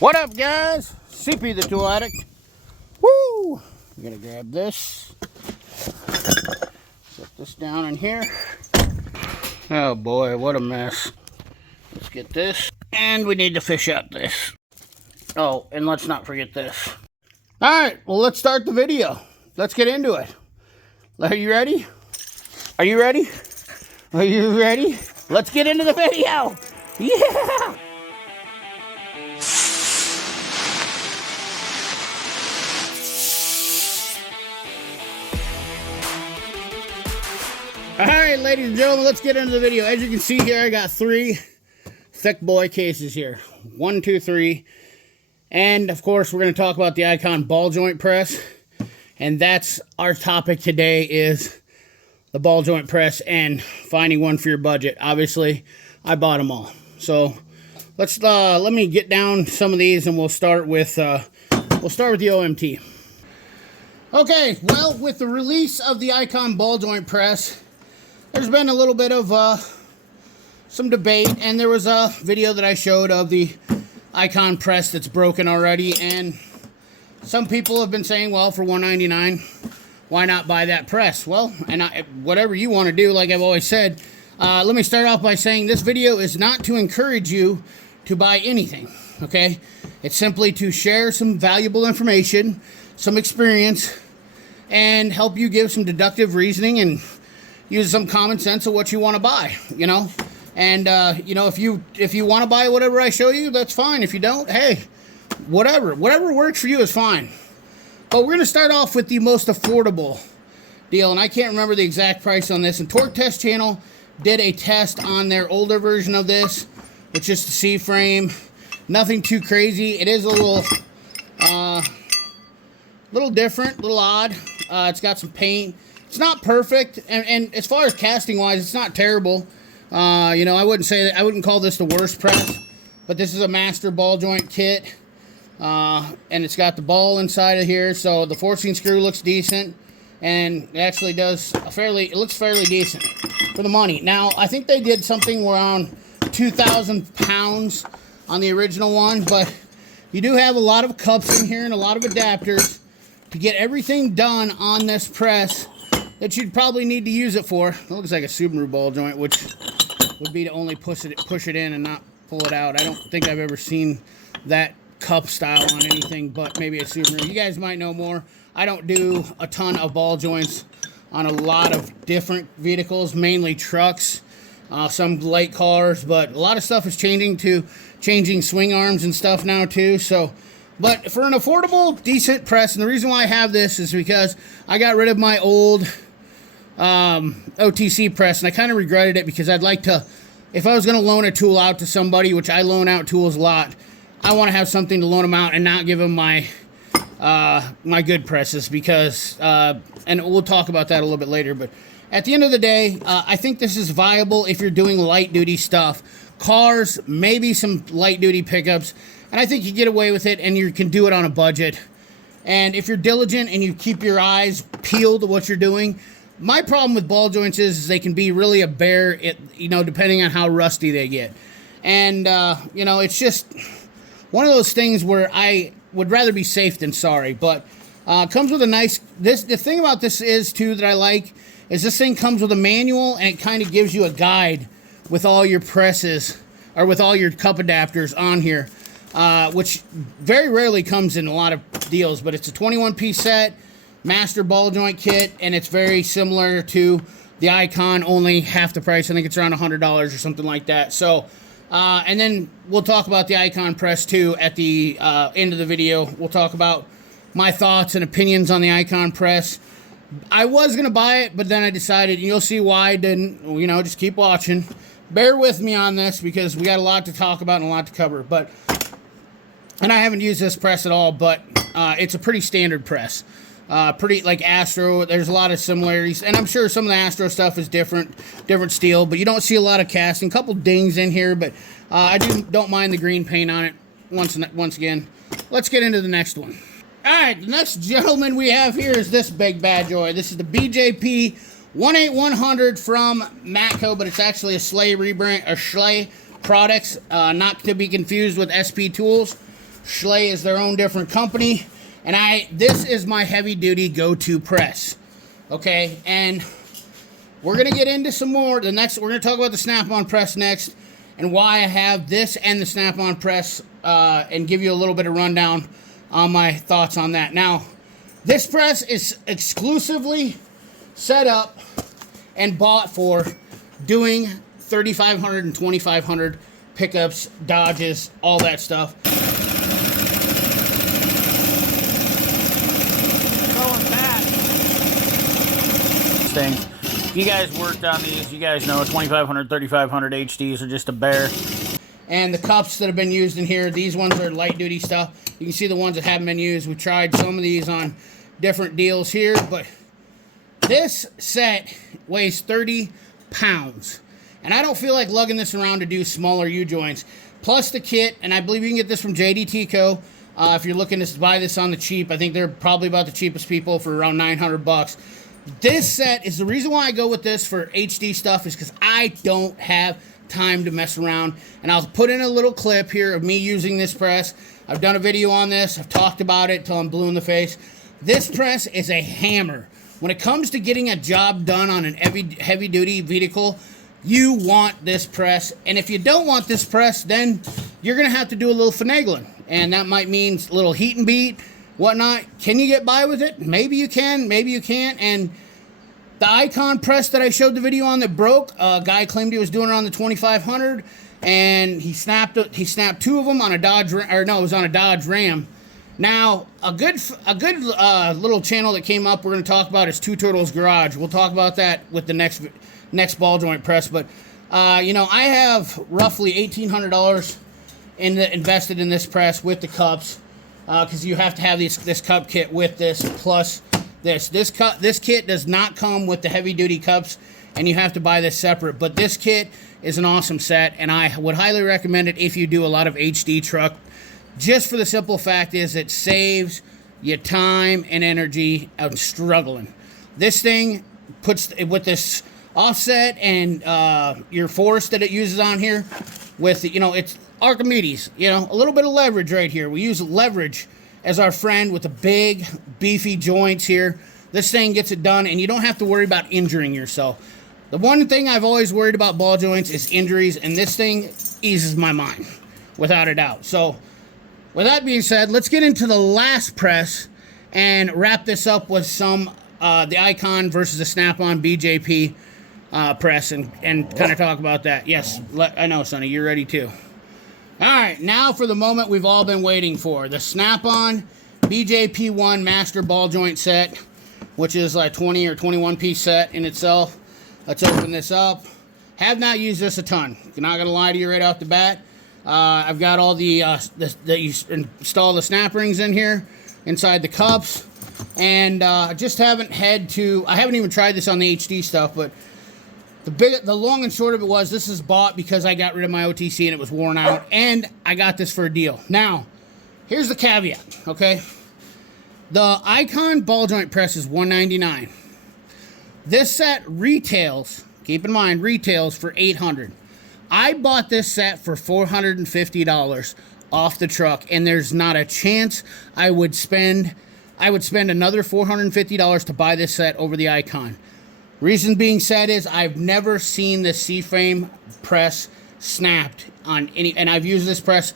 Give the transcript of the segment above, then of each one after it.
What up, guys? CP the Tool Addict. Woo! I'm gonna grab this. Set this down in here. Oh boy, what a mess. Let's get this. And we need to fish out this. Oh, and let's not forget this. Alright, well, let's start the video. Let's get into it. Are you ready? Are you ready? Are you ready? Let's get into the video! Yeah! Alright, ladies and gentlemen, let's get into the video. As you can see here, I got 3 thick boy cases here. 1, 2, 3. And, of course, we're going to talk about the Icon ball joint press. And that's our topic today, is the ball joint press and finding one for your budget. Obviously, I bought them all. So, let me get down some of these, and we'll start with the OMT. Okay, well, with the release of the Icon ball joint press, there's been a little bit of some debate, and there was a video that I showed of the Icon press that's broken already, and some people have been saying, well, for $199, why not buy that press? Well, and whatever you want to do, like I've always said, let me start off by saying this video is not to encourage you to buy anything, okay? It's simply to share some valuable information, some experience, and help you give some deductive reasoning and use some common sense of what you want to buy, you know? And, you know, if you want to buy whatever I show you, that's fine. If you don't, hey, whatever works for you is fine. But we're going to start off with the most affordable deal, and I can't remember the exact price on this. And Torque Test Channel did a test on their older version of this, which is the C-frame. Nothing too crazy. It is a little different, a little odd. It's got some paint. It's not perfect, and as far as casting wise, it's not terrible. You know, I wouldn't call this the worst press, but this is a master ball joint kit, and it's got the ball inside of here, so the forcing screw looks decent, and it actually does it looks fairly decent for the money. Now, I think they did something around 2,000 pounds on the original one, but you do have a lot of cups in here and a lot of adapters to get everything done on this press that you'd probably need to use it for. It looks like a Subaru ball joint, which would be to only push it in and not pull it out. I don't think I've ever seen that cup style on anything but maybe a Subaru. You guys might know more. I don't do a ton of ball joints on a lot of different vehicles, mainly trucks, some light cars, but a lot of stuff is changing swing arms and stuff now too. So, but for an affordable, decent press, and the reason why I have this is because I got rid of my old OTC press, and I kind of regretted it because I'd like to, if I was going to loan a tool out to somebody, which I loan out tools a lot, I want to have something to loan them out and not give them my my good presses, because and we'll talk about that a little bit later, but at the end of the day, I think this is viable if you're doing light duty stuff, cars, maybe some light duty pickups, and I think you get away with it, and you can do it on a budget. And if you're diligent and you keep your eyes peeled to what you're doing. My problem with ball joints is they can be really a bear, you know, depending on how rusty they get. And, you know, it's just one of those things where I would rather be safe than sorry. But comes with a nice, the thing about this is, too, that I like, is this thing comes with a manual, and it kind of gives you a guide with all your presses, or with all your cup adapters on here, which very rarely comes in a lot of deals. But it's a 21-piece set. Master ball joint kit, and it's very similar to the Icon, only half the price. I think it's around $100 or something like that. So, and then we'll talk about the Icon press too at the end of the video. We'll talk about my thoughts and opinions on the Icon press. I was gonna buy it, but then I decided, and you'll see why I didn't. You know, just keep watching. Bear with me on this because we got a lot to talk about and a lot to cover. But, and I haven't used this press at all, but it's a pretty standard press. Pretty like Astro, there's a lot of similarities, and I'm sure some of the Astro stuff is different steel, but you don't see a lot of casting. A couple dings in here, but I don't mind the green paint on it. Once again, let's get into the next one. All right, the next gentleman we have here is this big bad boy. This is the bjp18100 from Matco, but it's actually a Schley rebrand, or Schley products, not to be confused with SP Tools. Schley is their own different company, and this is my heavy duty go-to press. Okay, and we're gonna get into some more. We're gonna talk about the snap-on press next, and why I have this and the snap-on press, and give you a little bit of rundown on my thoughts on that. Now, this press is exclusively set up and bought for doing 3500 and 2500 pickups, dodges, all that stuff. Things. If you guys worked on these, you guys know 2500, 3500 HDs are just a bear. And the cups that have been used in here, these ones are light duty stuff. You can see the ones that haven't been used. We tried some of these on different deals here, but this set weighs 30 pounds. And I don't feel like lugging this around to do smaller U-joints. Plus the kit, and I believe you can get this from JDT Co. If you're looking to buy this on the cheap, I think they're probably about the cheapest people for around 900 bucks. This set is the reason why I go with this for HD stuff, is because I don't have time to mess around. And I'll put in a little clip here of me using this press. I've done a video on this. I've talked about it till I'm blue in the face. This press is a hammer. When it comes to getting a job done on an heavy duty vehicle, you want this press. And if you don't want this press, then you're going to have to do a little finagling. And that might mean a little heat and beat, whatnot. Can you get by with it? Maybe you can, maybe you can't. And the Icon press that I showed the video on that broke, a guy claimed he was doing it on the 2500, and he snapped two of them on a Dodge, or no, it was on a Dodge Ram. Now, a good little channel that came up we're going to talk about is Two Turtles Garage. We'll talk about that with the next ball joint press. But you know, I have roughly $1,800 invested in this press with the cups, because you have to have this cup kit with this plus this. This kit does not come with the heavy duty cups, and you have to buy this separate. But this kit is an awesome set, and I would highly recommend it if you do a lot of HD truck. Just for the simple fact is it saves you time and energy out struggling. This thing puts, with this offset and your force that it uses on here, with, you know, it's Archimedes, you know, a little bit of leverage right here. We use leverage as our friend with the big beefy joints here. This thing gets it done, and you don't have to worry about injuring yourself. The one thing I've always worried about ball joints is injuries, and this thing eases my mind without a doubt. So with that being said, let's get into the last press and wrap this up with some the Icon versus the Snap-on BJP press, and kind of talk about that. Yes, I know, Sonny, you're ready too. All right, now for the moment we've all been waiting for, the Snap-on bjp1 master ball joint set, which is like 20 or 21 piece set in itself. Let's open this up. Have not used this a ton. I'm not gonna lie to you right off the bat. I've got all you install the snap rings in here inside the cups, and I just haven't I haven't even tried this on the HD stuff, but the long and short of it was, this is bought because I got rid of my OTC and it was worn out, and I got this for a deal. Now, here's the caveat, okay? The Icon ball joint press is $199. This set retails, keep in mind, retails for $800. I bought this set for $450 off the truck, and there's not a chance I would spend another $450 to buy this set over the Icon. Reason being said is I've never seen the C-frame press snapped on any, and I've used this press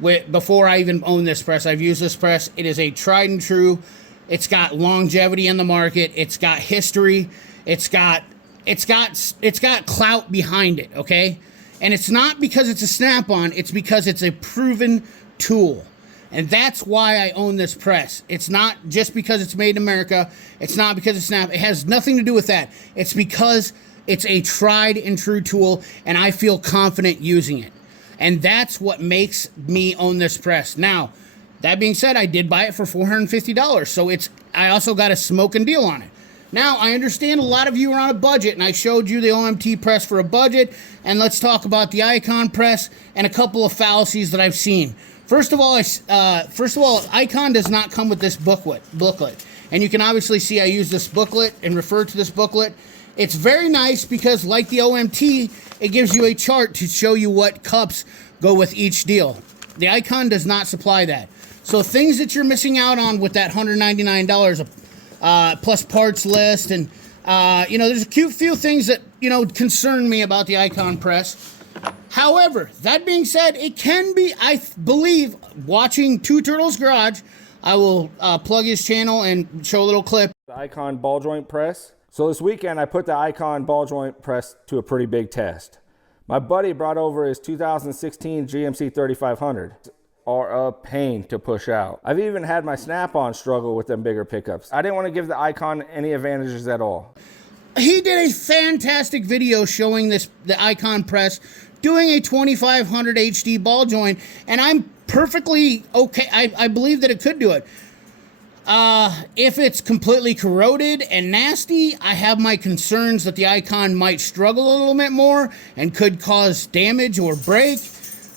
before I even owned this press. I've used this press. It is a tried and true. It's got longevity in the market. It's got history. It's got clout behind it, okay? And it's not because it's a Snap-on, it's because it's a proven tool. And that's why I own this press. It's not just because it's made in America. It's not because it's Snap. It has nothing to do with that. It's because it's a tried and true tool, and I feel confident using it. And that's what makes me own this press. Now, that being said, I did buy it for $450, so I also got a smoking deal on it. Now, I understand a lot of you are on a budget, and I showed you the OMT press for a budget, and let's talk about the Icon press and a couple of fallacies that I've seen. First of all, Icon does not come with this booklet, and you can obviously see I use this booklet and refer to this booklet. It's very nice because, like the OMT, it gives you a chart to show you what cups go with each deal. The Icon does not supply that. So things that you're missing out on with that $199 plus parts list, and you know, there's a few things that, you know, concern me about the Icon press. However, that being said, it can be, I believe, watching Two Turtles Garage, I will plug his channel and show a little clip. The Icon ball joint press. So this weekend I put the Icon ball joint press to a pretty big test. My buddy brought over his 2016 GMC 3500. Are a pain to push out. I've even had my Snap-on struggle with them bigger pickups. I didn't want to give the Icon any advantages at all. He did a fantastic video showing the Icon press doing a 2500 HD ball joint, and I'm perfectly okay. I believe that it could do it. If it's completely corroded and nasty, I have my concerns that the Icon might struggle a little bit more and could cause damage or break,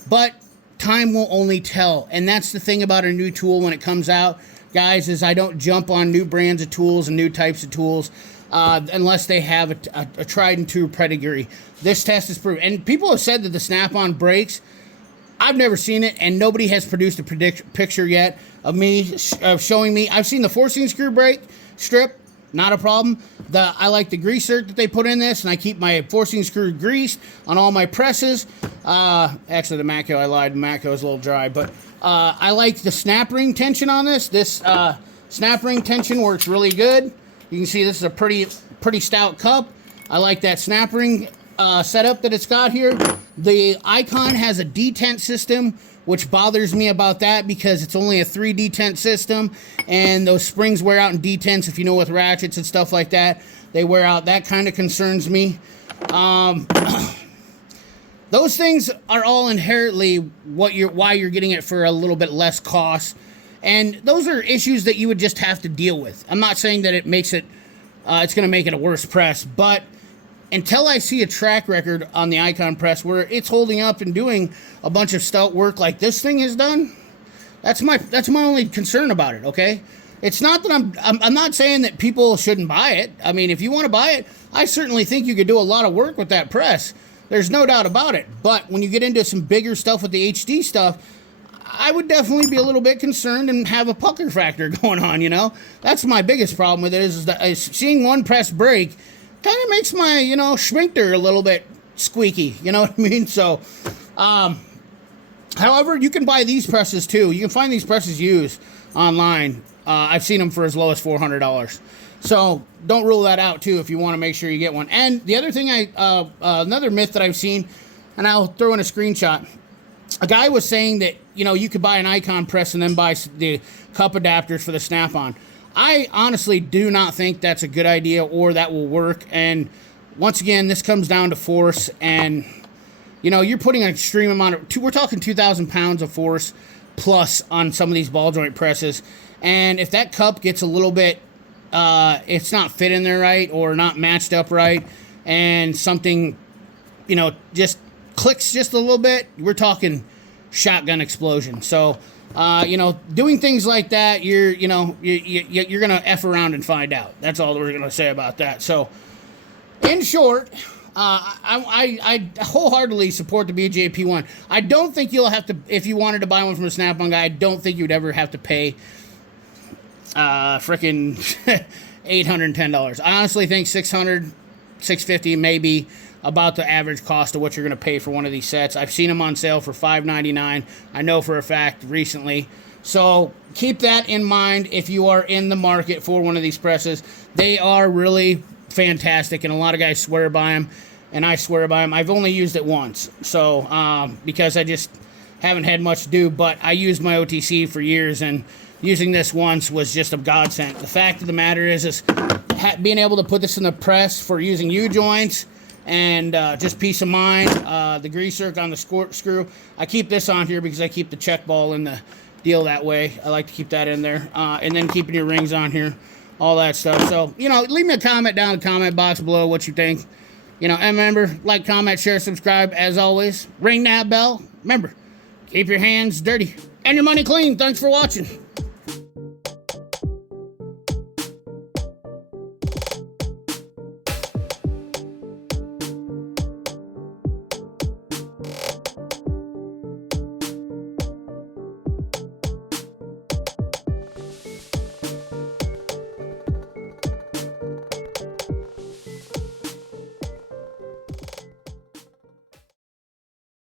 but time will only tell. And that's the thing about a new tool when it comes out, guys, is I don't jump on new brands of tools and new types of tools unless they have a tried and true pedigree. This test is proven. And people have said that the Snap-on breaks. I've never seen it, and nobody has produced a picture yet of me showing me. I've seen the forcing screw break strip, not a problem. I like the greaser that they put in this, and I keep my forcing screw greased on all my presses. Actually, the Matco, I lied. The Matco is a little dry, but I like the snap ring tension on this. This snap ring tension works really good. You can see this is a pretty stout cup. I like that snap ring setup that it's got here. The Icon has a detent system, which bothers me about that because it's only a 3 detent system, and those springs wear out in detents. If you know, with ratchets and stuff like that, they wear out. That kind of concerns me. Those things are all inherently why you're getting it for a little bit less cost, and those are issues that you would just have to deal with. I'm not saying that it makes it it's going to make it a worse press, but until I see a track record on the Icon press where it's holding up and doing a bunch of stout work like this thing has done, that's my only concern about it. Okay, it's not that I'm not saying that people shouldn't buy it. I mean, if you want to buy it, I certainly think you could do a lot of work with that press. There's no doubt about it. But when you get into some bigger stuff with the HD stuff, I would definitely be a little bit concerned and have a pucker factor going on. You know, that's my biggest problem with it is seeing one press break kind of makes my, you know, schminkter a little bit squeaky, you know what I mean? So, however, you can buy these presses too. You can find these presses used online. I've seen them for as low as $400. So don't rule that out too if you want to make sure you get one. And the other thing another myth that I've seen, and I'll throw in a screenshot. A guy was saying that, you know, you could buy an Icon press and then buy the cup adapters for the Snap-on. I honestly do not think that's a good idea or that will work. And once again, this comes down to force, and you know, you're putting an extreme amount of, we're talking 2,000 pounds of force plus on some of these ball joint presses. And if that cup gets a little bit, it's not fit in there right or not matched up right, and something, you know, just clicks just a little bit, we're talking shotgun explosion. So, you know, doing things like that, you're gonna F around and find out. That's all we're gonna say about that. So, in short, I wholeheartily support the bjp1. I don't think you'll have to, if you wanted to buy one from a Snap-on guy, I don't think you'd ever have to pay frickin' $810. I honestly think $600, $650 maybe about the average cost of what you're going to pay for one of these sets. I've seen them on sale for $5.99. I know for a fact recently. So keep that in mind if you are in the market for one of these presses. They are really fantastic, and a lot of guys swear by them, and I swear by them. I've only used it once, so because I just haven't had much to do, but I used my OTC for years, and using this once was just a godsend. The fact of the matter is being able to put this in the press for using U-joints, and just peace of mind. The greaser on the screw, I keep this on here because I keep the check ball in the deal that way. I like to keep that in there, and then keeping your rings on here, all that stuff. So, you know, leave me a comment down in the comment box below what you think. You know, and remember, like, comment, share, subscribe. As always, ring that bell. Remember, keep your hands dirty and your money clean. Thanks for watching.